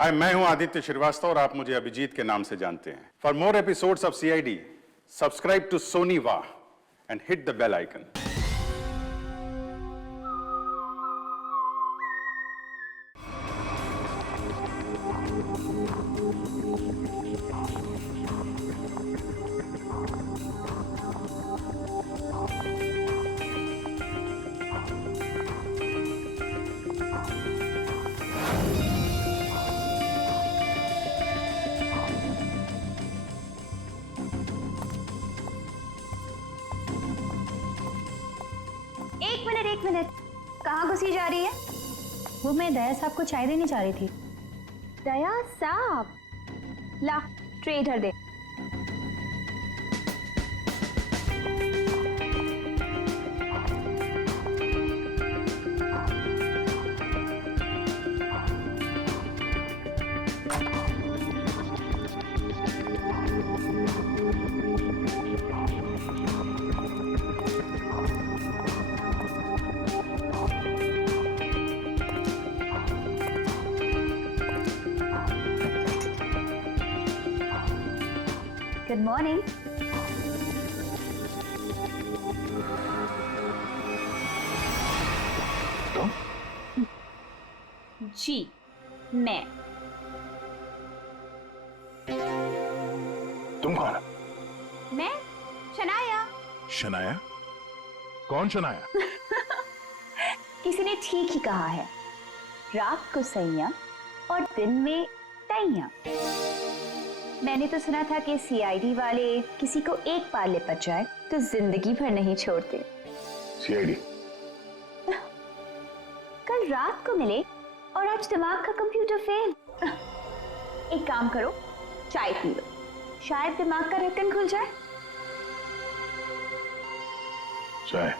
हाय, मैं हूं आदित्य श्रीवास्तव और आप मुझे अभिजीत के नाम से जानते हैं। For more episodes of CID, subscribe to Sony Wah and hit the bell icon. एक मिनट, कहाँ घुसी जा रही है? वो मैं दया साहब को चाय देने जा रही थी। दया साहब, ला ट्रे इधर दे। Good morning. जी मैं। तुम कौन? मैं शनाया। शनाया? कौन शनाया? किसी ने ठीक ही कहा है, रात को सैया और दिन में तैया। मैंने तो सुना था कि सीआईडी वाले किसी को एक बार लिपट जाए तो जिंदगी भर नहीं छोड़ते। सीआईडी? कल रात को मिले और आज दिमाग का कंप्यूटर फेल। एक काम करो, चाय पी लो, शायद दिमाग का ढक्कन खुल जाए। चाय?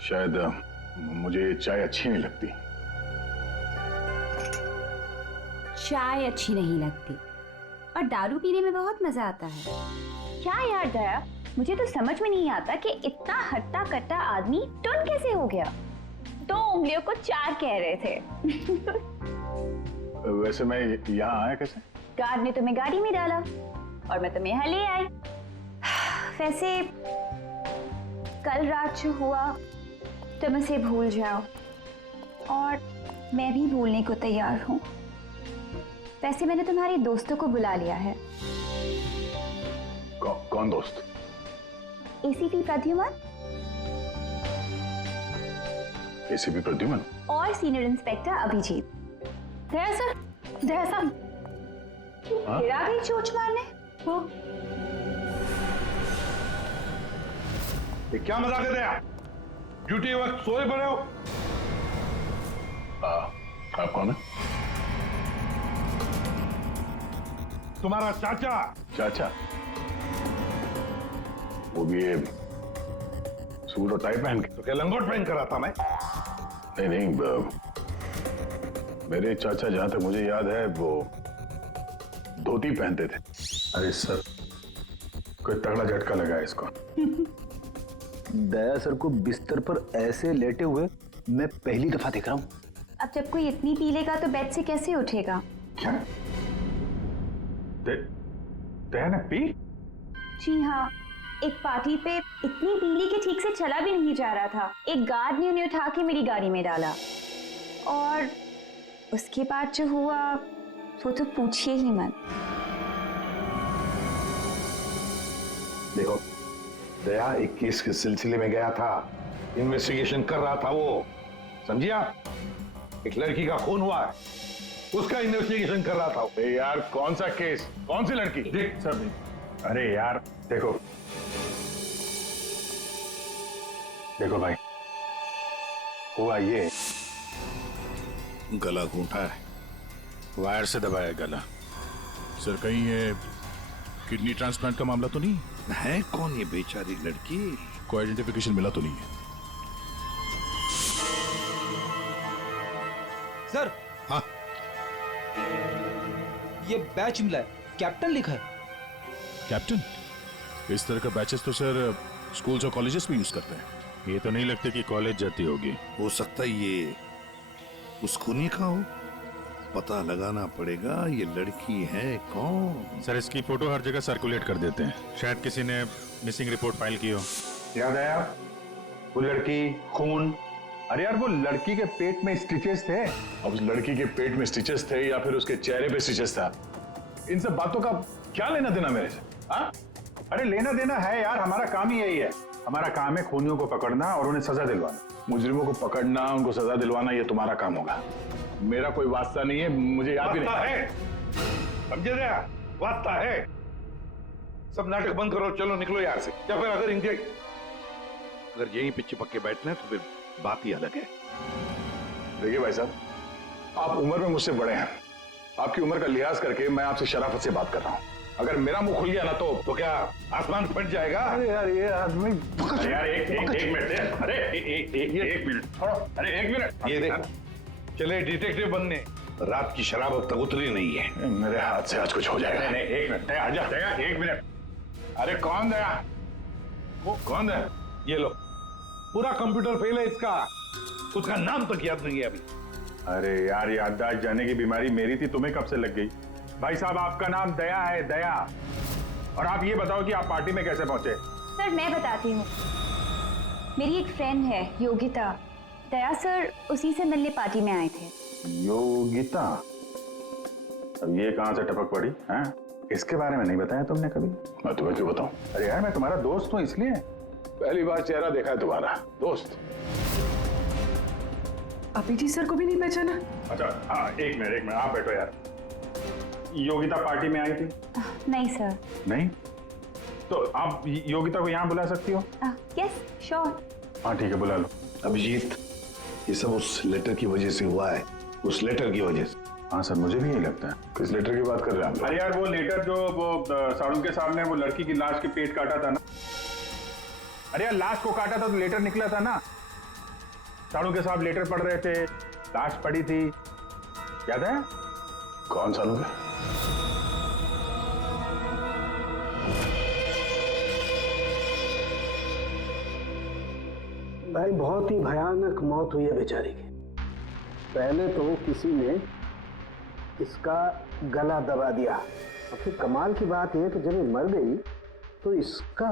शायद मुझे चाय अच्छी नहीं लगती। चाय अच्छी नहीं लगती और दारू पीने में बहुत मजा आता है। क्या यार दया, मुझे तो समझ में नहीं आता कि इतना हट्टा कट्टा आदमी टुन कैसे हो गया। 2 उंगलियों को 4 कह रहे थे। वैसे मैं यहाँ आया कैसे? गार्ड ने तुम्हें गाड़ी में डाला और मैं तुम्हें यहाँ ले आई। वैसे कल रात जो हुआ तुम उसे भूल जाओ और मैं भी भूलने को तैयार हूँ। वैसे मैंने तुम्हारे दोस्तों को बुला लिया है। कौन दोस्त? एसीपी प्रद्युमन एसीपी प्रद्युमन और सीनियर इंस्पेक्टर अभिजीत। दया साहब फिर आ गई चोट मारने। वो क्या मजाक है दया? ड्यूटी वक्त सोए पड़े हो? आप कौन है? तुम्हारा चाचा। चाचा? वो भी ये सूट और टाई पहन के? तो क्या लंगोट पहन कर आता मैं? नहीं, मेरे चाचा जहां तक मुझे याद है वो धोती पहनते थे। अरे सर, कोई तगड़ा झटका लगा है इसको। दया सर को बिस्तर पर ऐसे लेटे हुए मैं पहली दफा देख रहा हूँ। अब जब कोई इतनी पी लेगा तो बेड से कैसे उठेगा? क्या? दया ने पी? जी हाँ, एक पार्टी पे इतनी पीली कि ठीक से चला भी नहीं जा रहा था। एक गार्ड ने उन्हें उठा के मेरी गाड़ी में डाला और उसके बाद जो हुआ वो तो पूछिए ही मत। देखो, दया एक केस के सिलसिले में गया था, इन्वेस्टिगेशन कर रहा था वो, समझिए आप? एक लड़की का खून हुआ है, उसका इन्वेस्टिगेशन कर रहा था। यार कौन सा केस, कौन सी लड़की? देख सर, अरे यार देखो भाई, हुआ ये गला घूंटा है, वायर से दबाया गला। सर कहीं ये किडनी ट्रांसप्लांट का मामला तो नहीं है? कौन ये बेचारी लड़की? कोई आइडेंटिफिकेशन मिला तो नहीं है? सर। हाँ, ये बैच मिला है, कैप्टन लिखा है। कैप्टन? इस तरह का बैचेस तो सर स्कूल्स और कॉलेजेस भी यूज करते हैं। ये तो नहीं लगता कि कॉलेज जाती होगी। हो सकता है ये उस खूनी का हो। पता लगाना पड़ेगा ये लड़की है कौन। सर इसकी फोटो हर जगह सर्कुलेट कर देते हैं, शायद किसी ने मिसिंग रिपोर्ट फाइल की हो। याद आया वो लड़की, खून। अरे यार वो लड़की के पेट में स्टिचेस थे। अब उस लड़की के पेट में स्टिचेस थे या फिर उसके चेहरे पे स्टिचेस था, इन सब बातों का क्या लेना देना मेरे से? हाँ? अरे लेना देना है यार, हमारा काम ही यही है। हमारा काम है खूनियों को पकड़ना और उन्हें सजा दिलवाना। मुजरिमों को पकड़ना, उनको सजा दिलवाना, ये तुम्हारा काम होगा। मेरा कोई वास्ता नहीं है, मुझे याद भी नहीं है। समझे रहे? वास्ता है। सब नाटक बंद करो, चलो निकलो यहाँ से। या फिर अगर यहीं पे चिपक के बैठना है तो फिर बात ही अलग है। देखिए भाई साहब, आप उम्र में मुझसे बड़े हैं। आपकी उम्र का लिहाज करके मैं आपसे शराफत से बात कर रहा हूँ। अगर मेरा मुंह खुल गया ना तो क्या आसमान फट जाएगा? अरे यार ये आदमी यार एक मिनट, अरे एक मिनट छोड़ो, अरे एक मिनट। ये देखो, चले डिटेक्टिव बनने। रात की शराब अब तक उतरी नहीं है। मेरे हाथ से आज कुछ हो जाएगा। नहीं एक मिनट, आजा दया, एक मिनट। अरे कौन दया? वो कौन है? ये लो, पूरा कंप्यूटर फेल है इसका। उसका नाम तक याद नहीं है अभी। अरे यार याददाश्त जाने की बीमारी मेरी थी, तुम्हें कब से लग गई? भाई साहब आपका नाम दया है, दया। और आप ये बताओ कि आप पार्टी में कैसे पहुंचे? सर मैं बताती हूँ। मेरी एक फ्रेंड है योगिता, दया सर उसी से मिलने पार्टी में आए थे। योगिता? अब ये कहां से टपक पड़ी हैं? इसके बारे में नहीं बताया तुमने कभी? मैं तुम्हें क्यों बताऊं? अरे यार मैं तुम्हारा दोस्त हूं, इसलिए पहली बार चेहरा देखा है तुम्हारा। दोस्त? अभिजीत सर को भी नहीं पहचाना? अच्छा हाँ, एक मिनट आप बैठो यार। योगिता पार्टी में आई थी? नहीं सर। नहीं? तो आप योगिता को यहाँ बुला सकती हो? Yes sure. हाँ ठीक है, बुला लो। अभिजीत, ये सब उस लेटर की वजह से हुआ है। उस लेटर की वजह से। हाँ सर, मुझे भी यही लगता है। किस लेटर की बात कर रहे हैं आप? अरे यार वो लेटर जो वो साड़ू के सामने वो लड़की की लाश के पेट काटा था ना। अरे यार लाश को काटा था तो लेटर निकला था ना। साड़ू के साहब लेटर पढ़ रहे थे, लाश पड़ी थी, याद है? कौन साड़ू के? भाई बहुत ही भयानक मौत हुई है बेचारी की। पहले तो किसी ने इसका गला दबा दिया और फिर कमाल की बात यह कि जब ये मर गई तो इसका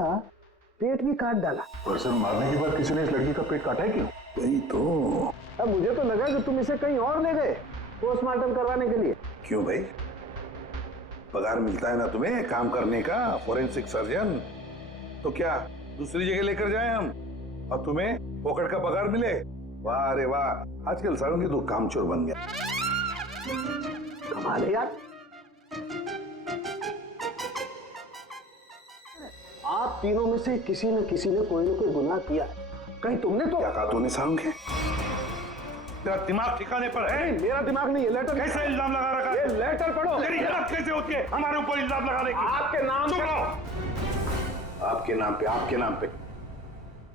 पेट भी काट डाला। और सर मारने के बाद किसी ने इस लड़की का पेट काटा है क्यों? वही तो। अब मुझे तो लगा कि तुम इसे कहीं और ले गए पोस्टमार्टम करवाने के लिए। क्यों भाई? पगार मिलता है ना तुम्हें काम करने का, फोरेंसिक सर्जन। तो क्या दूसरी जगह लेकर जाए हम और तुम्हें पॉकेट का पगार मिले? वाह रे वाह, आजकल सारों की तो कामचोर बन गया। कमाल है यार। आप तीनों में से किसी न किसी ने कोई न कोई गुनाह किया है। कहीं तुमने तो? क्या कहा तूने सारों के? तेरा दिमाग ठिकाने पर है? मेरा दिमाग नहीं है। लेटर कैसे इल्जाम लगा रखा है? ये लेटर पढ़ो। तेरी हिम्मत कैसे होती है हमारे ऊपर इल्जाम लगाने की? आपके नाम चुप पे। रहो। आपके नाम पे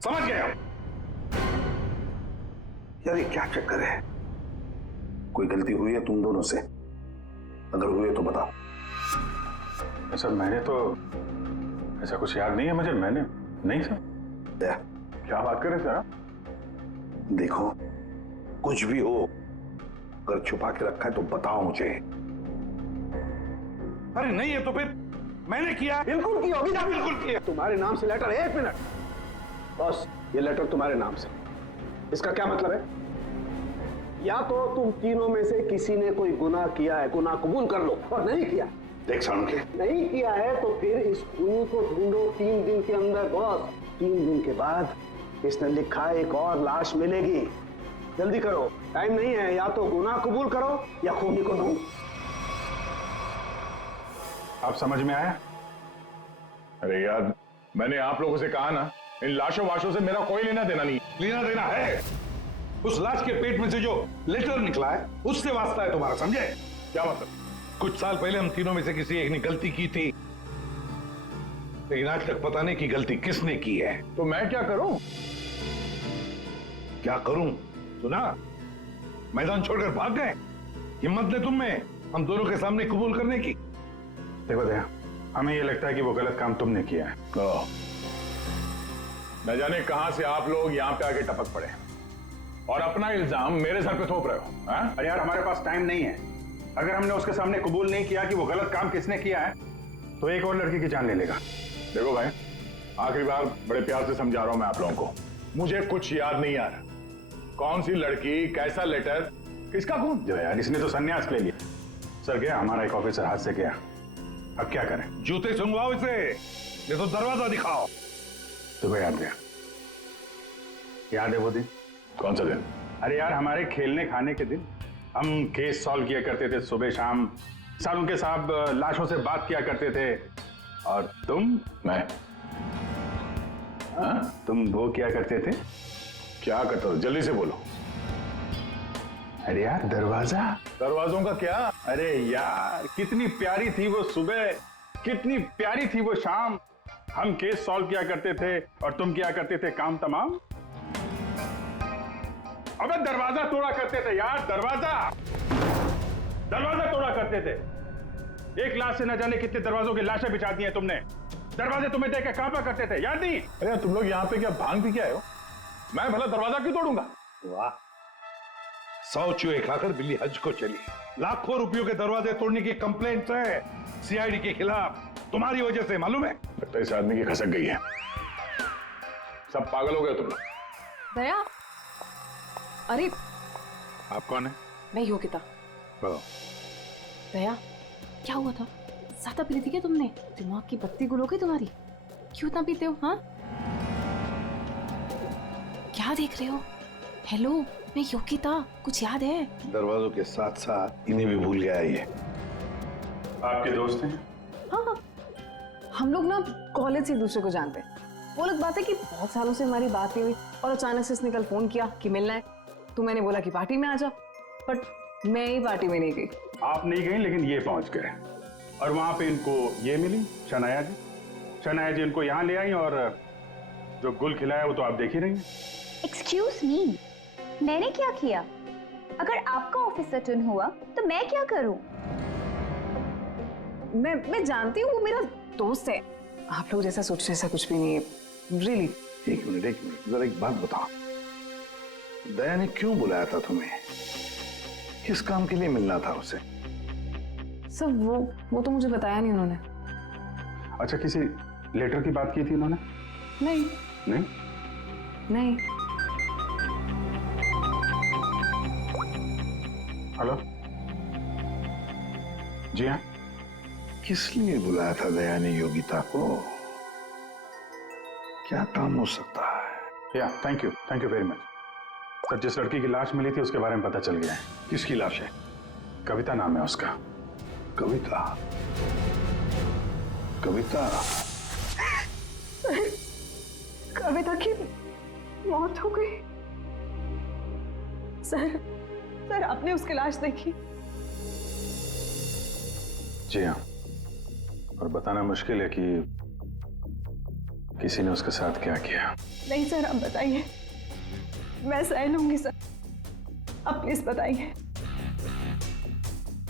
समझ गए हम। यार ये क्या चक्कर है? कोई गलती हुई है तुम दोनों से? अगर हुई है तो बताओ। सर मैंने तो ऐसा कुछ याद नहीं है मुझे। मैंने नहीं सर। क्या बात कर रहे सर? देखो कुछ भी हो, अगर छुपा के रखा है तो बताओ मुझे। अरे नहीं है तो फिर मैंने किया। बिल्कुल किया होगी। बिल्कुल किया। तुम्हारे नाम से लेटर। एक मिनट बॉस, ये लेटर तुम्हारे नाम से। इसका क्या मतलब है? या तो तुम तीनों में से किसी ने कोई गुनाह किया है, गुनाह कबूल कर लो, और नहीं किया। देख साणुके, नहीं किया है तो फिर इस खूनी को ढूंढो 3 दिन के अंदर बॉस। 3 दिन के बाद इसने लिखा एक और लाश मिलेगी। जल्दी करो, टाइम नहीं है। या तो गुनाह कबूल करो या खूनी को ढूंढो। आप समझ में आया? अरे यार मैंने आप लोगों से कहा ना, इन लाशों वाशों से मेरा कोई लेना देना नहीं। लेना देना है। उस लाश के पेट में से जो लेटर निकला है उससे वास्ता है तुम्हारा, समझे? क्या मतलब? कुछ साल पहले हम तीनों में से किसी एक ने गलती की थी, लेकिन आज तक पता नहीं कि गलती किसने की है। तो मैं क्या करूं? क्या करूं? सुना, मैदान छोड़कर भाग गए। हिम्मत ने तुम में हम दोनों के सामने कबूल करने की। देखो दया, हमें ये लगता है कि वो गलत काम तुमने किया है। न जाने कहां से आप लोग यहाँ पे आके टपक पड़े और अपना इल्जाम मेरे सर पे थोप रहे हो। हाँ? अरे यार हमारे पास टाइम नहीं है। अगर हमने उसके सामने कबूल नहीं किया कि वो गलत काम किसने किया है तो एक और लड़की की जान ले लेगा। देखो भाई, आखिरी बार बड़े प्यार से समझा रहा हूं मैं आप लोगों को, मुझे कुछ याद नहीं आ रहा। कौन सी लड़की, कैसा लेटर, किसका खून? जो यार इसने तो संन्यास ले लिया। सर गया, हमारा एक ऑफिसर हाथ से गया, अब क्या करें? जूते सुंघवाओ इसे, ये तो दरवाजा दिखाओ। तुम्हें याद गया? याद है वो दिन? कौन सा दिन? अरे यार हमारे खेलने खाने के दिन हम केस सॉल्व किया करते थे सुबह शाम, सालों के साहब लाशों से बात किया करते थे, और मैं तुम वो क्या करते थे? क्या करता था? जल्दी से बोलो। अरे यार दरवाजा। दरवाजों का क्या? अरे यार कितनी प्यारी थी वो सुबह, कितनी प्यारी थी वो शाम। हम केस सॉल्व किया करते थे और तुम क्या करते थे काम तमाम। अबे दरवाजा तोड़ा करते थे यार, दरवाजा तोड़ा करते थे। एक लाश से न जाने कितने दरवाजों की लाशें बिछा दी हैं तुमने। दरवाजे तुम्हें देख के कांपा करते थे, याद नहीं? अरे तुम लोग यहाँ पे क्या भांग पी के आए हो? मैं भला दरवाजा क्यों तोड़ूंगा? वाह, 100 चूहे खाकर बिल्ली हज को चली। लाखों रुपयों के दरवाजे तोड़ने की कंप्लेंट है सीआईडी के खिलाफ, तुम्हारी वजह से, मालूम है? लगता है इस आदमी की खसक गई है। सब पागल हो गए तुम लोग। दया, अरे आप कौन है? मैं योगिता। दया, क्या हुआ था? ज्यादा पी ली थी क्या तुमने? दिमाग की बत्ती गुल हो गई तुम्हारी? क्यों इतना पीते हो? हाँ, क्या देख रहे हो? हेलो, मैं योगिता, कुछ याद है? दरवाजों के साथ साथ इन्हें भी भूल गया ये। आपके दोस्त हैं? हाँ, हम लोग ना कॉलेज से एक दूसरे को जानते हैं। वो लोग बात है कि बहुत सालों से हमारी बात नहीं हुई और अचानक से इसने कल फोन किया कि मिलना है, तो मैंने बोला कि पार्टी में आ जा, बट मैं ही पार्टी में नहीं गई। आप नहीं गई लेकिन ये पहुंच गए, और वहां पे इनको ये मिली शनाया जी। शनाया जी इनको यहाँ ले आई और जो गुल खिलाया वो तो आप देख ही रही हैं। एक्सक्यूज मी, मैंने क्या किया? अगर आपका ऑफिसर टर्न हुआ तो मैं क्या करूं? मैं जानती हूँ वो मेरा दोस्त है। आप लोग जैसा सोचते ऐसा कुछ भी नहीं है, रियली। एक मिनट जरा एक बात बताओ, दया ने क्यों बुलाया था तुम्हें? किस काम के लिए मिलना था उसे? सर वो तो मुझे बताया नहीं उन्होंने। अच्छा, किसी लेटर की बात की थी उन्होंने? नहीं नहीं? नहीं। हेलो जी हाँ। किस लिए बुलाया था दया ने योगिता को? क्या काम हो सकता है? या thank you very much sir. जिस लड़की की लाश मिली थी उसके बारे में पता चल गया है। किसकी लाश है? कविता नाम है उसका। कविता? कविता की मौत हो गई। सर आपने उसकी लाश देखी? जी हाँ, और बताना मुश्किल है कि किसी ने उसके साथ क्या किया। नहीं सर, आप बताइए, मैं सह लूंगी सर, आप प्लीज बताइए।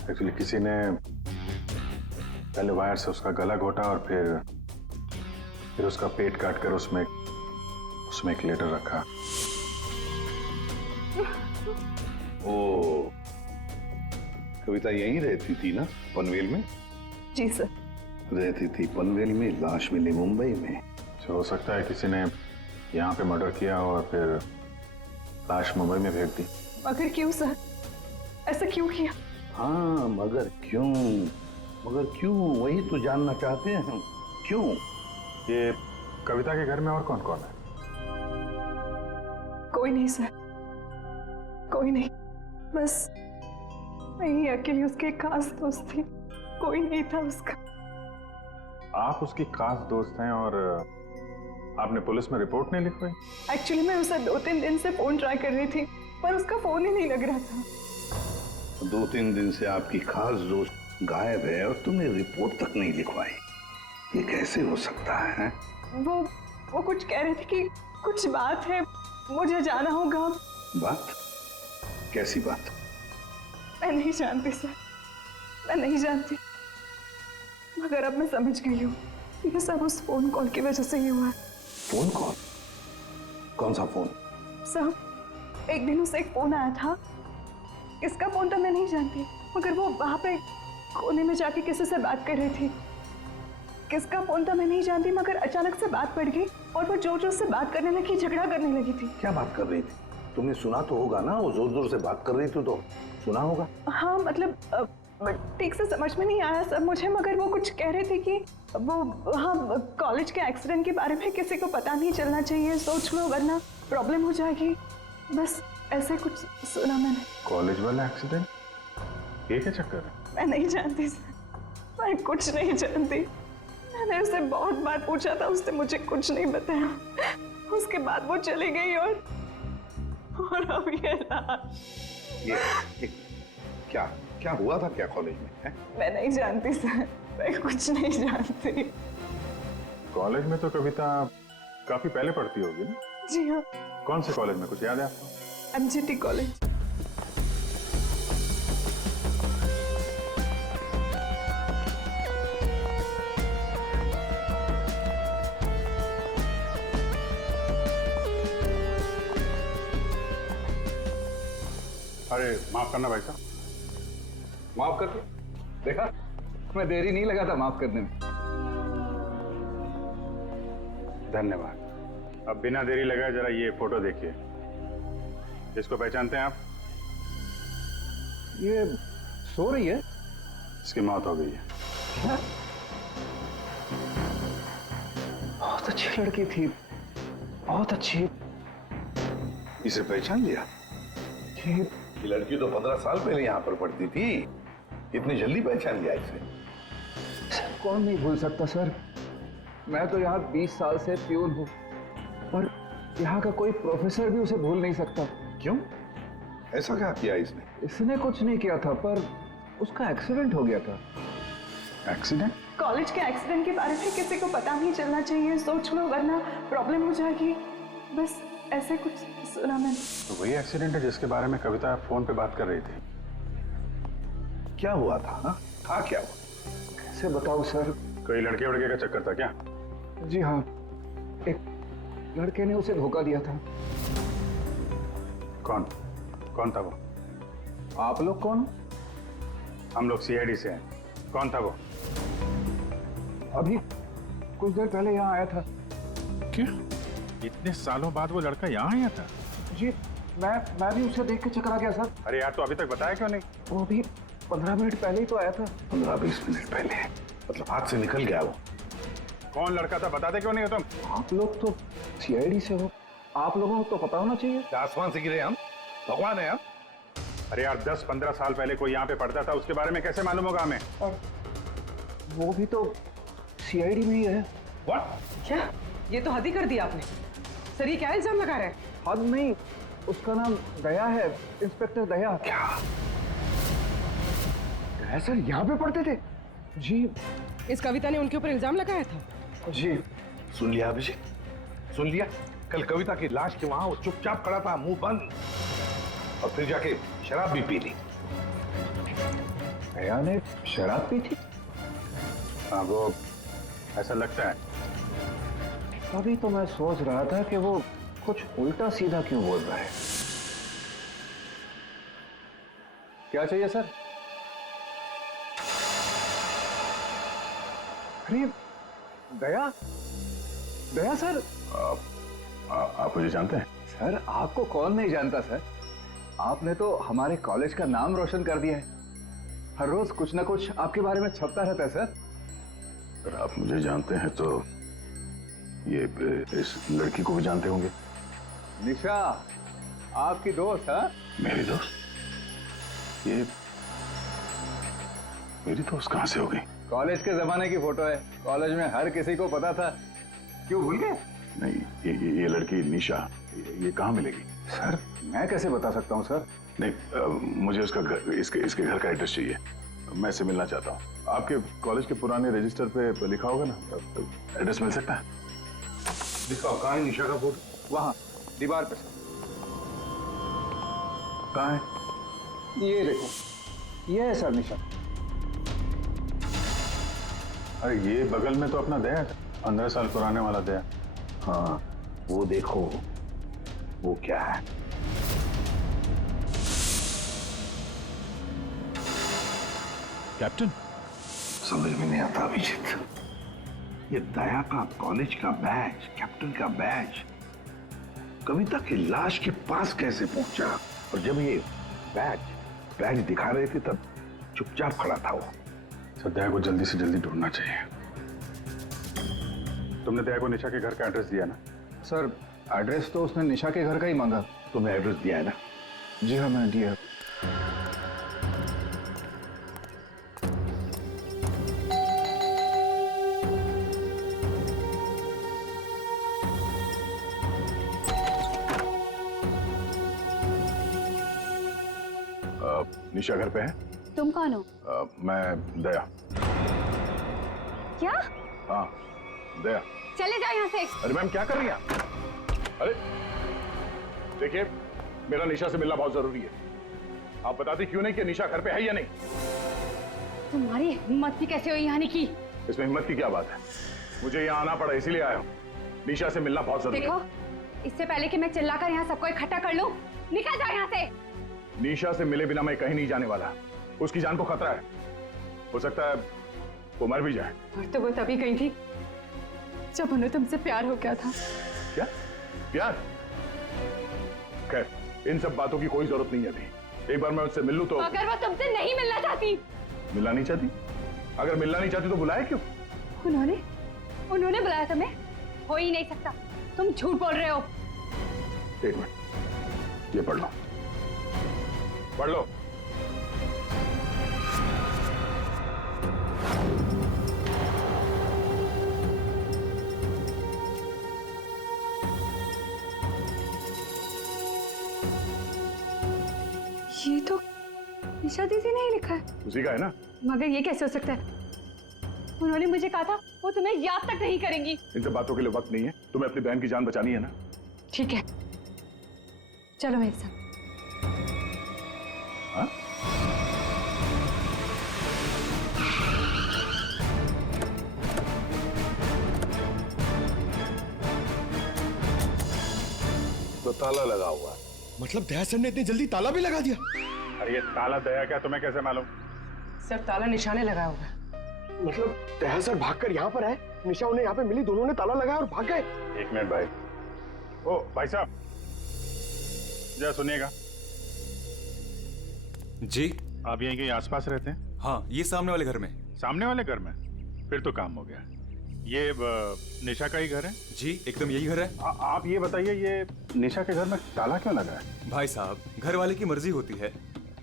एक्चुअली किसी ने पहले वायर से उसका गला घोटा और फिर उसका पेट काटकर उसमें एक लेटर रखा। ओ, कविता यहीं रहती थी ना, पनवेल में? जी सर। रहती थी पनवेल में, लाश मिली मुंबई में। तो हो सकता है किसी ने यहाँ पे मर्डर किया और फिर लाश मुंबई में भेज दी। मगर क्यों सर? ऐसा क्यों किया? हाँ, मगर क्यों वही तो जानना चाहते हैं हम। क्यों? ये कविता के घर में और कौन कौन है? कोई नहीं सर, कोई नहीं, बस मैं ही अकेली उसके खास दोस्त थी, कोई नहीं था उसका। आप उसकी खास दोस्त हैं और आपने पुलिस में रिपोर्ट नहीं लिखवाई? एक्चुअली मैं उसे 2-3 दिन से फोन ट्राई कर रही थी, पर उसका फोन ही नहीं लग रहा था। 2-3 दिन से आपकी खास दोस्त गायब है और तुमने रिपोर्ट तक नहीं लिखवाई, ये कैसे हो सकता है? वो कुछ कह रहे थे कि कुछ बात है, मुझे जाना होगा। बात? कैसी बात? मैं नहीं जानती सर, मैं नहीं जानती, मगर अब मैं समझ गई हूँ ये सब उस फोन कॉल की वजह से ही हुआ है। Phone call? कौन सा फोन? सर एक दिन उसे एक फोन आया था, किसका फोन था मैं नहीं जानती, मगर वो वहां पे कोने में जाके किसी से बात कर रही थी। किसका फोन था मैं नहीं जानती, मगर अचानक से बात पड़ गई और वो जोर जोर से बात करने लगी, झगड़ा करने लगी थी। क्या बात कर रही थी? तुमने सुना तो होगा ना, वो जोर जोर से बात कर रही थी तो सुना होगा। हाँ मतलब ठीक से समझ में नहीं आया सर मुझे, मगर वो कुछ कह रहे थे कि वो हाँ कॉलेज के एक्सीडेंट के बारे में किसी को पता नहीं चलना चाहिए, सोच लो वरना प्रॉब्लम हो जाएगी, बस ऐसे कुछ सुना मैंने। कॉलेज वाला एक्सीडेंट? ये क्या चक्कर है? मैं नहीं जानती सर, मैं कुछ नहीं जानती। मैंने उसे बहुत बार पूछा था, उसने मुझे कुछ नहीं बताया। उसके बाद वो चली गई और अब ये ये क्या क्या हुआ था क्या कॉलेज में है? मैं नहीं जानती सर, मैं कुछ नहीं जानती। कॉलेज में तो कविता काफी पहले पढ़ती होगी ना? जी हाँ। कौन से कॉलेज में, कुछ याद है आपको? MGT college. अरे माफ करना भाई साहब। माफ कर दो। देखा, मैं देरी नहीं लगा था माफ करने में। धन्यवाद। अब बिना देरी लगाए जरा ये फोटो देखिए। इसको पहचानते हैं आप? ये सो रही है? इसकी मौत हो गई है। क्या? बहुत अच्छी लड़की थी, बहुत अच्छी। इसे पहचान लिया? ये लड़की तो 15 साल पहले यहाँ पर पढ़ती थी, इतनी जल्दी पहचान लिया इसे? सर कौन नहीं भूल सकता सर, मैं तो यहाँ 20 साल से प्यून हूँ और यहाँ का कोई प्रोफेसर भी उसे भूल नहीं सकता। क्यों? ऐसा क्या किया इसने? इसने कुछ नहीं किया था, पर उसका एक्सीडेंट हो गया था। एक्सीडेंट? कॉलेज के एक्सीडेंट के बारे में किसी को पता नहीं चलना चाहिए, सोच लो वरना प्रॉब्लम हो जाएगी, बस ऐसे कुछ सुना मैंने। तो वही एक्सीडेंट है जिसके बारे में कविता फोन पे बात कर रही थी। क्या हुआ था? हाँ था क्या हुआ? कैसे बताऊं सर? कोई लड़के वड़के का चक्कर था क्या? जी हाँ, एक लड़के ने उसे धोखा दिया था। कौन? कौन था वो? आप लोग कौन? हम लोग CID से हैं। कौन था वो? अभी कुछ देर पहले यहाँ आया था। क्यों? इतने सालों बाद वो लड़का यहाँ आया था? जी मैं भी उसे देख के चकरा गया सर। अरे यार, तो अभी तक बताया क्यों नहीं? वो अभी 15 मिनट पहले ही तो आया था। 15-20 मिनट पहले? मतलब हाथ से निकल गया वो? कौन लड़का था बताते क्यों नहीं हो तुम? आप लोग तो CID से हो, आप लोगों को तो पता होना चाहिए। आसमान से गिरे हम? भगवान है हम? अरे यार, 10-15 साल पहले कोई यहाँ पे पढ़ता था, उसके बारे में कैसे मालूम होगा हमें? और वो भी तो CID में ही है। What? क्या? ये तो हद ही कर दिया आपने सर, ये क्या इल्जाम लगा रहे हैं? हद नहीं, उसका नाम दया है, इंस्पेक्टर दया। क्या? दया सर यहाँ पे पढ़ते थे? जी। इस कविता ने उनके ऊपर इल्जाम लगाया था? जी। सुन लिया अभिषेक, सुन लिया? कल कविता की लाश के वहां वो चुपचाप खड़ा था, मुंह बंद, और फिर जाके शराब भी पी ली। दया ने शराब पी थी? हाँ, वो ऐसा लगता है। अभी तो मैं सोच रहा था कि वो कुछ उल्टा सीधा क्यों बोल रहा है। क्या चाहिए सर? अरे दया, दया सर। आप मुझे जानते हैं? सर आपको कौन नहीं जानता सर, आपने तो हमारे कॉलेज का नाम रोशन कर दिया है। हर रोज कुछ ना कुछ आपके बारे में छपता रहता है सर। अगर आप मुझे जानते हैं तो ये इस लड़की को भी जानते होंगे। निशा आपकी दोस्त है? मेरी दोस्त? ये मेरी दोस्त कहां से हो गई? कॉलेज के जमाने की फोटो है, कॉलेज में हर किसी को पता था। क्यों भूल गए? नहीं, ये लड़की निशा, ये कहाँ मिलेगी? सर मैं कैसे बता सकता हूँ सर? नहीं, मुझे उसका घर, इसके घर का एड्रेस चाहिए। मैं इससे मिलना चाहता हूँ। आपके कॉलेज के पुराने रजिस्टर पे लिखा होगा ना, एड्रेस मिल सकता है? दिखाओ, कहाँ है निशा का फोटो? वहाँ दीवार पे। कहाँ है? ये देखो, ये है सर निशा। अरे ये बगल में तो अपना दया था, 15 साल पुराने वाला दया। हाँ वो देखो, वो क्या है? कैप्टन, समझ में नहीं आता अभिजीत। ये दया का कॉलेज का बैच, कैप्टन का बैच, कविता की लाश के पास कैसे पहुंचा? और जब ये बैच दिखा रहे थे तब चुपचाप खड़ा था वो। सर दया को जल्दी से जल्दी ढूंढना चाहिए। तुमने दया को निशा के घर का एड्रेस दिया ना? सर एड्रेस तो उसने निशा के घर का ही मांगा। तुम्हें एड्रेस दिया है ना? जी हाँ, मैंने दिया। निशा घर पे है? तुम कौन हो? मैं दया। क्या? हाँ दया। चले जाओ यहाँ से। अरे मैम क्या कर रही हैं आप? अरे देखिए, मेरा निशा से मिलना बहुत जरूरी है। आप बताती क्यों नहीं कि निशा घर पे है या नहीं? तुम्हारी हिम्मत भी कैसे हुई आने की? इसमें हिम्मत की क्या बात है? मुझे यहाँ आना पड़ा इसीलिए आया हूँ। निशा से मिलना बहुत जरूरी है। देखो, इससे पहले कि मैं चिल्लाकर यहाँ सबको इकट्ठा कर लूं, निकल जाओ यहाँ से। निशा से मिले बिना मैं कहीं नहीं जाने वाला। उसकी जान को खतरा है, हो सकता है वो मर भी जाए। और तो वो तभी गई थी जब उन्हें तुमसे प्यार हो गया था। क्या प्यार? खैर, इन सब बातों की कोई जरूरत नहीं है अभी। एक बार मैं उससे मिल लूं तो। अगर वो तुमसे नहीं मिलना चाहती? मिलना नहीं चाहती? अगर मिलना नहीं चाहती तो बुलाया क्यों? उन्होंने बुलाया तुम्हें? हो ही नहीं सकता, तुम झूठ बोल रहे हो। एक मिनट, ये पढ़ लो, पढ़ लो। ये तो निशा दीदी ने ही लिखा है। उसी का है ना? मगर ये कैसे हो सकता है? उन्होंने मुझे कहा था वो तुम्हें याद तक नहीं करेंगी। इन सब बातों के लिए वक्त नहीं है। तुम्हें अपनी बहन की जान बचानी है ना? ठीक है, चलो मेरे साथ। हाँ? तो ताला लगा हुआ है। मतलब दया सर ने इतनी जल्दी ताला भी लगा दिया? अरे ये ताला दया क्या, तुम्हें कैसे मालूम? सर ताला निशाने लगाया हुआ है। मतलब दया सर भागकर यहाँ पर आए, निशा उन्हें यहाँ पे मिली, दोनों ने ताला लगाया और भाग गए। एक मिनट भाई। ओ भाई साहब, जरा सुनिएगा। जी, आप यहीं कहीं आसपास रहते हैं? हाँ, ये सामने वाले घर में। सामने वाले घर में? फिर तो काम हो गया। ये निशा का ही घर है? जी, एकदम यही घर है। आप ये बताइए, ये निशा के घर में ताला क्यों लगा है? भाई साहब, घर वाले की मर्जी होती है।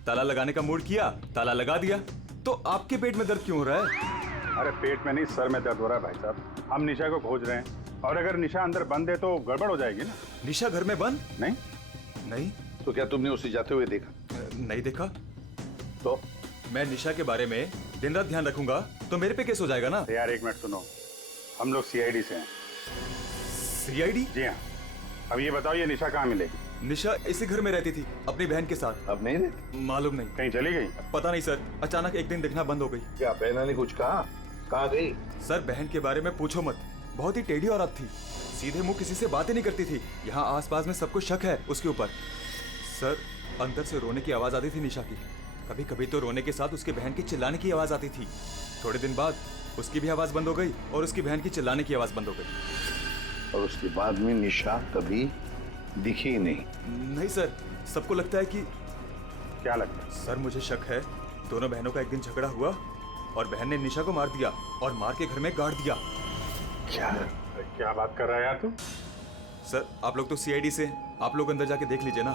ताला लगाने का मूड किया, ताला लगा दिया। तो आपके पेट में दर्द क्यों हो रहा है? अरे पेट में नहीं, सर में दर्द हो रहा है भाई साहब। हम निशा को खोज रहे हैं और अगर निशा अंदर बंद है तो गड़बड़ हो जाएगी ना। निशा घर में बंद? नहीं नहीं। तो क्या तुमने उसे जाते हुए देखा? नहीं देखा। तो मैं निशा के बारे में दिन रात ध्यान रखूंगा तो मेरे पे केस हो जाएगा ना। यार एक मिनट सुनो, हम लोग सीआईडी से हैं। सीआईडी? जी हाँ। अब ये बताओ, ये निशा कहाँ मिलेगी? निशा इसी घर में रहती थी अपनी बहन के साथ। अब नहीं रहती? मालूम नहीं। कहीं चली गई? पता नहीं सर, अचानक एक दिन दिखना बंद हो गई। क्या बहना ने कुछ कहा? कहाँ गई? सर बहन के बारे में पूछो मत, बहुत ही टेढ़ी औरत थी। सीधे मुंह किसी से बातें नहीं करती थी। यहाँ आसपास में सबको शक है उसके ऊपर। सर अंदर से रोने की आवाज आती थी निशा की। कभी कभी तो रोने के साथ उसके बहन की चिल्लाने की आवाज आती थी। थोड़े दिन बाद उसकी भी आवाज बंद हो गई और उसकी बहन की चिल्लाने की आवाज बंद हो गई। और उसके बाद में निशा कभी दिखी ही नहीं? नहीं सर, सबको लगता है कि। क्या लगता है? सर मुझे शक है दोनों बहनों का एक दिन झगड़ा हुआ और बहन ने निशा को मार दिया और मार के घर में गाड़ दिया। क्या बात कर रहा है यार तू? सर आप लोग तो सीआईडी से, आप लोग अंदर जाके देख लीजिए ना।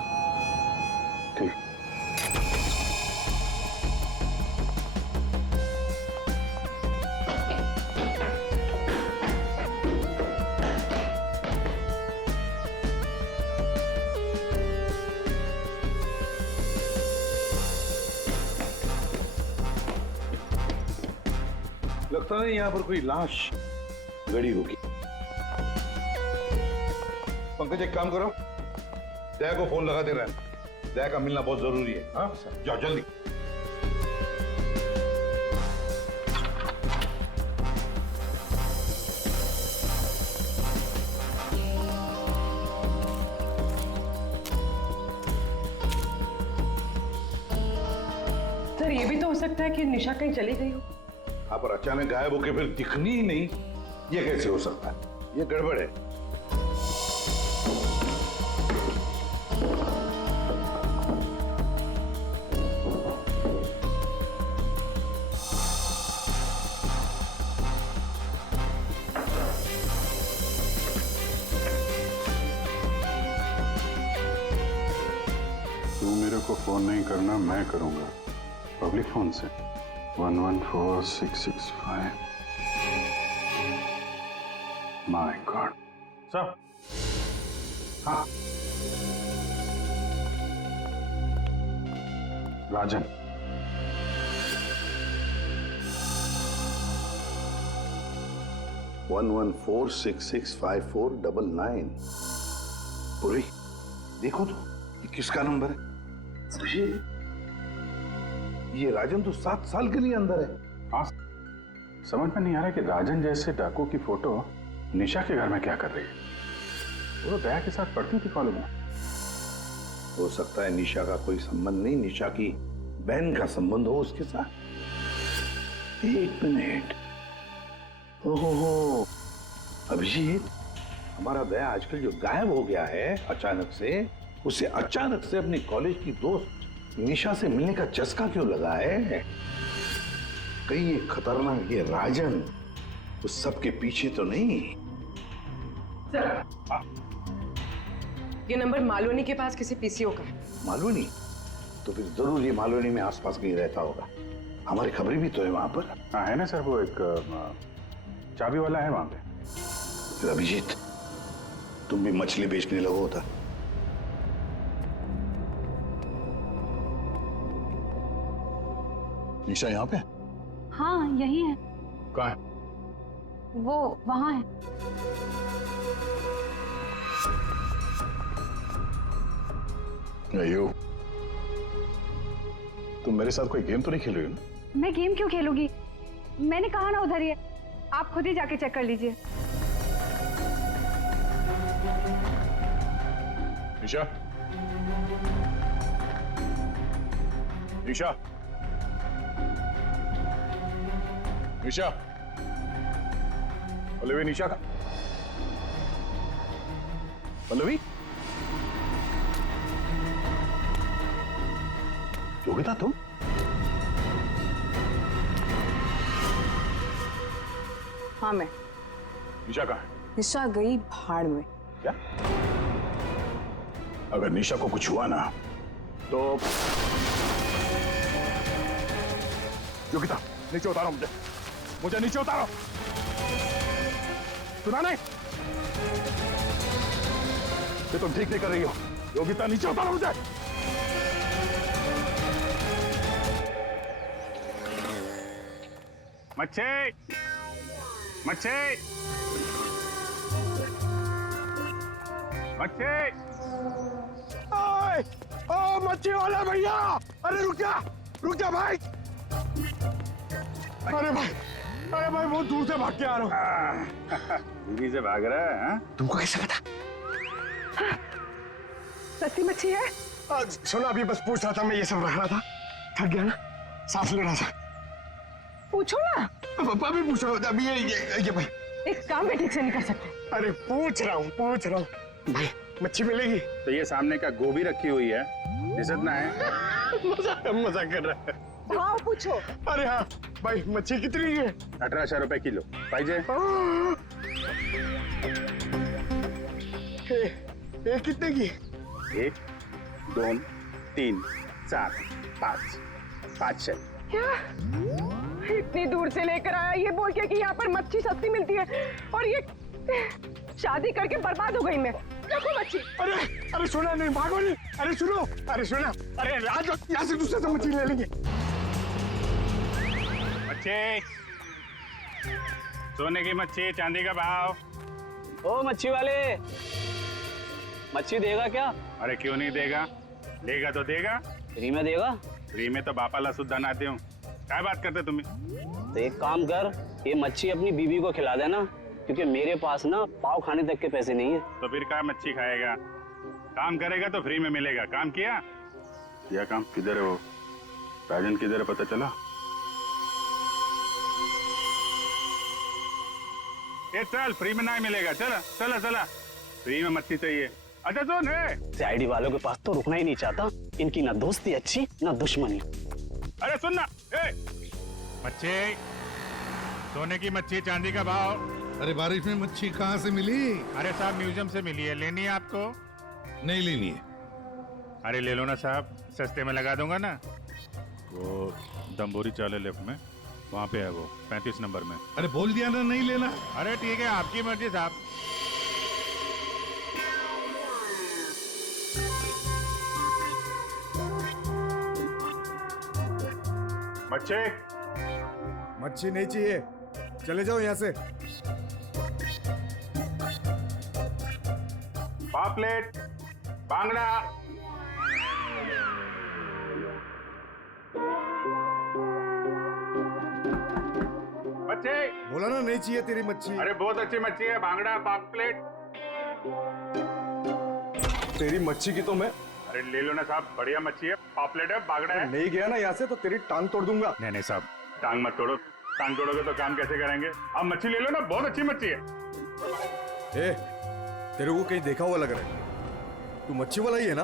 ठीक। लगता नहीं यहाँ पर कोई लाश गड़ी होगी। पंकज एक काम करो, दया को फोन लगा दे रहे हैं। दया का मिलना बहुत जरूरी है। हाँ जाओ जल्दी। ये भी तो हो सकता है कि निशा कहीं चली गई हो। हाँ, पर अचानक गायब होके फिर दिखनी ही नहीं, ये कैसे हो सकता है? ये गड़बड़ है। तू मेरे को फोन नहीं करना, मैं करूंगा पब्लिक फोन से। 114665। My God. सर। हाँ, राजन। वन 114665499। पूरी देखो तो, ये किसका नंबर है? ये राजन तो 7 साल के लिए अंदर है। हाँ, समझ में नहीं आ रहा कि राजन जैसे डाकू की फोटो निशा के घर में क्या कर रही है। वो तो दया के साथ पढ़ती थी कॉलेज में। हो सकता है निशा का कोई संबंध नहीं, निशा की बहन का संबंध हो उसके साथ। 1 मिनट। ओहो, अभिजीत, हमारा दया आजकल जो गायब हो गया है अचानक से, उसे अचानक से अपनी कॉलेज की दोस्त निशा से मिलने का चस्का क्यों लगा है? कहीं ये खतरनाक ये राजन उस सब के पीछे तो नहीं? ये नंबर मालवनी के पास किसी पीसीओ का है। मालवनी? तो फिर जरूर ये मालवनी में आसपास कहीं रहता होगा। हमारी खबरें भी तो है वहां पर। हाँ है ना सर, वो एक चाबी वाला है वहां पे। फिर अभिजीत, तुम भी मछली बेचने लगो था। निशा यहाँ पे? हाँ, यही है। कहाँ है? वो वहां है। अयो, तुम मेरे साथ कोई गेम तो नहीं खेल रही हो ना? मैं गेम क्यों खेलूंगी? मैंने कहा ना उधर ही है, आप खुद ही जाके चेक कर लीजिए। निशा, निशा, निशा, पल्लवी, निशा का पल्लवी, योगिता तुम? हाँ मैं। निशा कहाँ है? निशा गई भाड़ में। क्या? अगर निशा को कुछ हुआ ना तो योगिता, नीचे उतारो मुझे नीचे उतारो। सुना नहीं? ये तुम ठीक नहीं कर रही हो। योगिता, नीचे उतारो मुझे। मच्छी, मच्छी, मच्छी। ओ मच्छी वाला भैया, अरे रुक जा भाई। अरे भाई बहुत दूर से भाग के आ रहा हूँ। बीवी से भाग रहा है? हाँ? तुमको कैसे पता? सस्ती मच्छी है? सुना, अभी बस पूछ रहा था, मैं ये सब रख रहा था, थक गया ना, सांस ले रहा था। पूछो ना। पापा भी पूछ रहा था अभी। ये भाई, एक काम भी ठीक से नहीं कर सकते। अरे पूछ रहा हूँ भाई, मच्छी मिलेगी? तो ये सामने का गोभी रखी हुई है, इतना है। मजा कर रहा है। भाव पूछो। अरे हाँ भाई, मच्छी कितनी है? 1800 रुपए किलो। पाइजे? ये कितने की? 1, 2, 3, 4, 5, 5 शेल। क्या? इतनी दूर से लेकर आया ये बोल के कि यहाँ पर मच्छी सस्ती मिलती है, और ये शादी करके बर्बाद हो गई मैं। देखो मच्छी। अरे सुना नहीं, भागो नहीं। अरे सुनो, अरे सुना, अरे आज यहाँ से दूसरे से मच्छी ले लेंगे। मच्छी, सोने की मच्छी, चांदी का भाव। ओ मच्छी वाले, मच्छी देगा क्या? अरे क्यों नहीं देगा, लेगा तो देगा। फ्री में देगा? फ्री में तो बापाला सुद्धा ना दे। क्या बात करते तुम्हें? तो एक काम कर, ये मच्छी अपनी बीवी को खिला देना, क्योंकि मेरे पास ना पाव खाने तक के पैसे नहीं है। तो फिर क्या मच्छी खाएगा? काम करेगा तो फ्री में मिलेगा। काम किया काम? किधर है वो राजन किधर है पता चला? ये चल, फ्री में नहीं मिलेगा। चला चला चला, फ्री में मच्छी चाहिए। अच्छा सुन, सीआईडी वालों के पास तो रुकना ही नहीं चाहता। इनकी ना दोस्ती अच्छी ना दुश्मनी। अरे सुन ना, मच्छी, सोने की मच्छी, चांदी का भाव। अरे बारिश में मच्छी कहाँ से मिली? अरे साहब म्यूजियम से मिली है, लेनी है आपको? नहीं लेनी है। अरे ले लो ना साहब, सस्ते में लगा दूंगा ना। वो दम्बोरी चाले लेफ्ट में, वहाँ पे है वो 35 नंबर में। अरे बोल दिया ना नहीं लेना। अरे ठीक है, आपकी मर्जी साहब। मच्छी मच्छी नहीं चाहिए, चले जाओ यहाँ से। पापलेट, बांगड़ा। मच्छी बोला ना नहीं चाहिए तेरी मच्छी। अरे बहुत अच्छी मच्छी है, बांगड़ा, पापलेट। तेरी मच्छी की तो मैं अरे ले लो ना साहब, बढ़िया मच्छी है, पापलेट है, बांगड़ा है। नहीं गया ना यहाँ से तो तेरी टांग तोड़ दूंगा। नहीं नहीं साहब, टांग मत तोड़ो, टांग तोड़ोगे तो काम कैसे करेंगे? आप मच्छी ले लो ना, बहुत अच्छी मच्छी है। ए, तेरे को कहीं देखा हुआ लग रहा है। तू मच्छी वाला ही है ना?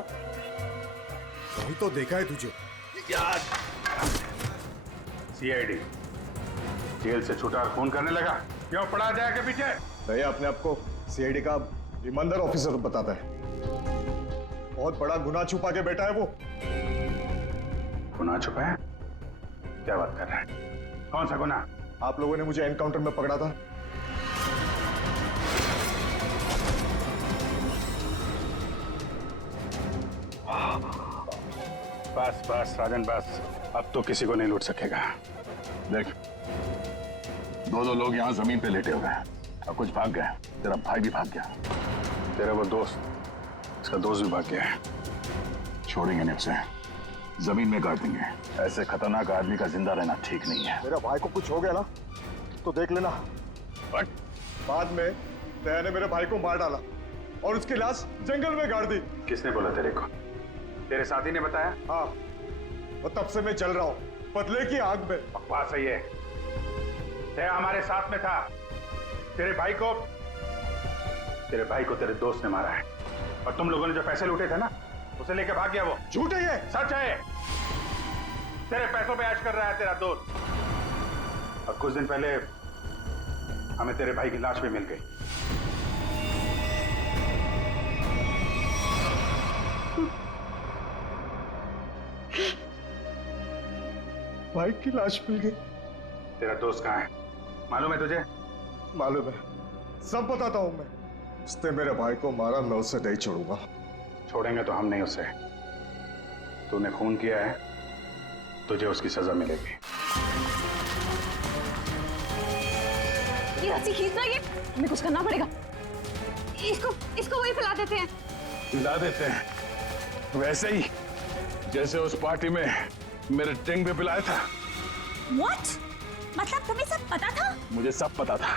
कहीं तो देखा है तुझे। सीआईडी जेल से छूटा और फोन करने लगा, क्यों पड़ा जाएगा पीछे? भैया अपने आप को सीआईडी का ईमानदार ऑफिसर बताता है। बहुत बड़ा गुनाह छुपा के बैठा है वो। गुनाह छुपाया? क्या बात कर रहा है? कौन सा गुनाह? आप लोगों ने मुझे एनकाउंटर में पकड़ा था। बस बस राजन बस, अब तो किसी को नहीं लूट सकेगा। देख, दो लोग यहाँ जमीन पे लेटे हुए हैं और कुछ भाग गए। तेरा भाई भी भाग गया। तेरा वो दोस्त, इसका दोस्त भी भाग गया है। छोड़ेंगे नहीं उसे, जमीन में गाड़ देंगे। ऐसे खतरनाक आदमी का जिंदा रहना ठीक नहीं है। मेरा भाई को कुछ हो गया ना तो देख लेना। बाद में दया ने मेरे भाई को मार डाला और उसकी लाश जंगल में गाड़ दी। किसने बोला तेरे को? तेरे साथी ने बताया? हाँ, और तब से मैं चल रहा हूँ बदले की आग में। बकवास है ये। दया हमारे साथ में था। तेरे भाई को तेरे दोस्त ने मारा है, और तुम लोगों ने जो पैसे लूटे थे ना, उसे लेके भाग गया वो। झूठ है ये? सच है। तेरे पैसों पे ऐश कर रहा है तेरा दोस्त। और कुछ दिन पहले हमें तेरे भाई की लाश भी मिल गई। भाई की लाश मिल गई? तेरा दोस्त कहाँ है मालूम है तुझे? मालूम है, सब बताता हूं मैं। उसने मेरे भाई को मारा, मैं उसे नहीं छोड़ूंगा। छोड़ेंगे तो हम नहीं उसे। तूने खून किया है, तुझे उसकी सजा मिलेगी। ये रस्सी खींचना, ये हमें कुछ करना पड़ेगा। इसको वही फैला देते हैं। ला देते हैं, वैसे ही जैसे उस पार्टी में मेरे ड्रिंक भी पिलाया था। What? मतलब तुम्हें सब पता था? मुझे सब पता था,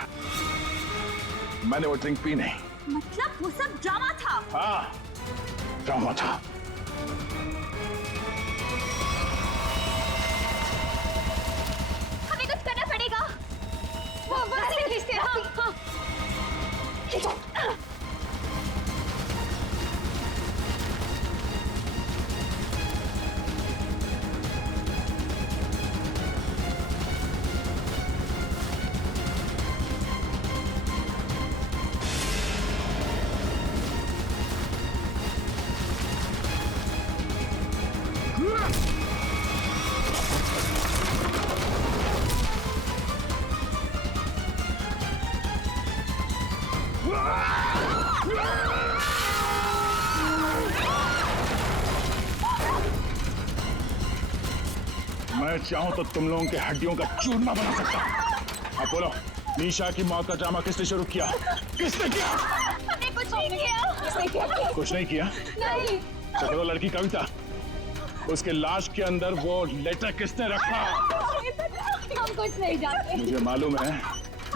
मैंने वो ड्रिंक पी नहीं। मतलब वो सब ड्रामा था? हाँ, ड्रामा था। हमें कुछ करना पड़ेगा। खींचते हैं। हाँ। खींचो। मैं चाहूं तो तुम लोगों के हड्डियों का चूरमा बना सकता हूं। अब बोलो, निशा की मौत का ड्रामा किसने शुरू किया? किसने किया? हमने कुछ नहीं किया। कुछ नहीं किया? नहीं। चलो, लड़की कविता, उसके लाश के अंदर वो लेटर किसने रखा? हम कुछ नहीं जानते। मुझे मालूम है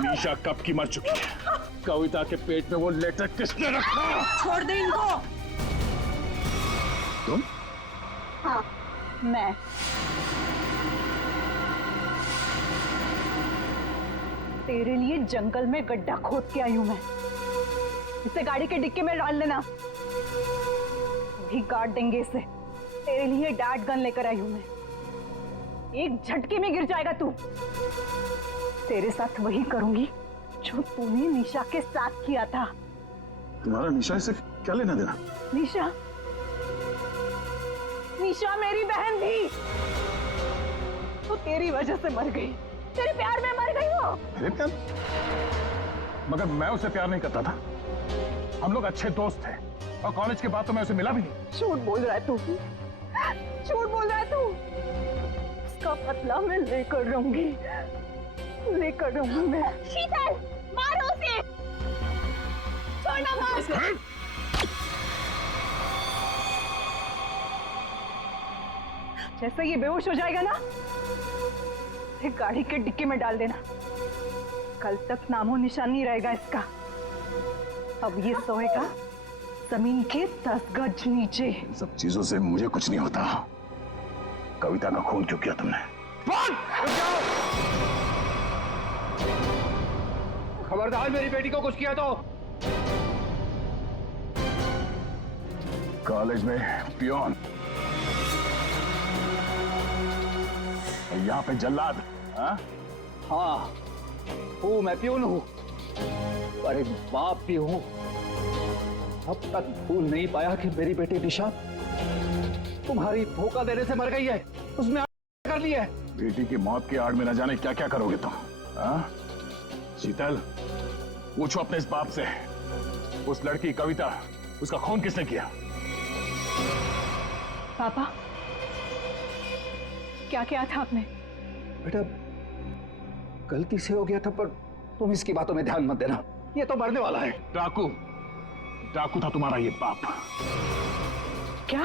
निशा कब की मर चुकी है। कविता के पेट में वो लेटर किसने रखा? छोड़ दे इनको। तुम? हाँ, मैं। तेरे लिए जंगल में गड्ढा खोद के आई हूं मैं। इसे गाड़ी के डिक्की में डाल देना, वही गाड़ देंगे इसे। तेरे लिए डैड गन लेकर आई हूं मैं। एक झटके में गिर जाएगा तू। तेरे साथ वही करूंगी जो तूने निशा के साथ किया था। तुम्हारा निशा से क्या लेना देना? निशा, निशा मेरी बहन थी, तो तेरी वजह से मर गई। तेरे प्यार में मर गई वो। मेरे प्यार? मगर मैं उसे प्यार नहीं करता था। हम लोग अच्छे दोस्त थे और कॉलेज के बाद तो मैं उसे मिला भी नहीं। झूठ बोल रहा है तू, झूठ बोल रहा है तू। उसका बदला मैं लेकर रहूंगी, लेकर रहूंगी मैं। शीतल, मारो उसे। छोड़ना मार। जैसे ये बेहोश हो जाएगा ना, इसे गाड़ी के डिक्की में डाल देना। कल तक नामो निशान नहीं रहेगा इसका। अब ये सोएगा जमीन के 10 गज नीचे। इन सब चीजों से मुझे कुछ नहीं होता। कविता का खून क्यों किया तुमने? खबरदार, मेरी बेटी को कुछ किया तो। कॉलेज में पियोन और यहाँ पे जल्लाद। हाँ, हूँ मैं, प्यून हूँ, पर एक बाप भी हूँ। अब तक भूल नहीं पाया कि मेरी बेटी निशा तुम्हारी धोखा देने से मर गई है। उसमें कर लिया है। बेटी की मौत की आड़ में न जाने क्या क्या करोगे तुम। शीतल, पूछो अपने इस बाप से, उस लड़की कविता, उसका खून किसने किया? पापा, क्या किया था आपने? बेटा, गलती से हो गया था, पर तुम इसकी बातों में ध्यान मत देना। ये तो मरने वाला है। डाकू, डाकू था तुम्हारा ये बाप। क्या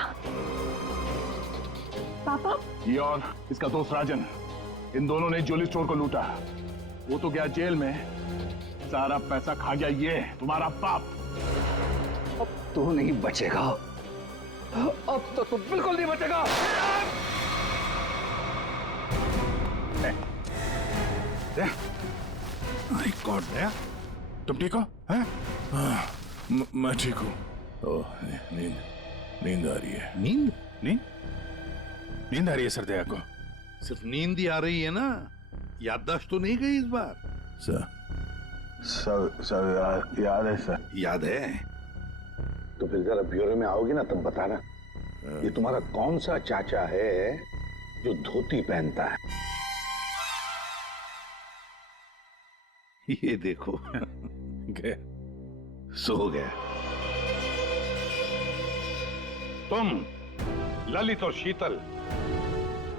पापा? ये और इसका दोस्त राजन, इन दोनों ने ज्वेलरी स्टोर को लूटा। वो तो गया जेल में, सारा पैसा खा गया ये तुम्हारा बाप। अब तू नहीं बचेगा। अब तो तू बिल्कुल नहीं बचेगा। माय गॉड, तुम ठीक हो? हैं? मैं ठीक हूँ। नींद आ रही है। नींद? नींद आ रही है सरदया को? सिर्फ नींद ही आ रही है ना, याददाश्त तो नहीं गई इस बार? सब याद है सर। याद है तो फिर जरा ब्यूरो में आओगे ना, तब बताना ये तुम्हारा कौन सा चाचा है जो धोती पहनता है। ये देखो गया, सो गया। तुम ललित और शीतल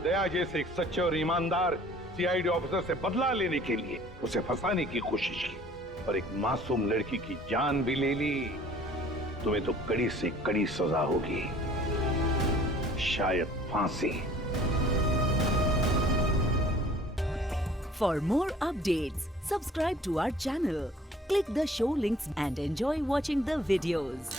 दया जैसे एक सच्चे और ईमानदार सीआईडी ऑफिसर से बदला लेने के लिए उसे फंसाने की कोशिश की और एक मासूम लड़की की जान भी ले ली। तुम्हें तो कड़ी से कड़ी सजा होगी, शायद फांसी। For more updates, subscribe to our channel, click the show links and enjoy watching the videos.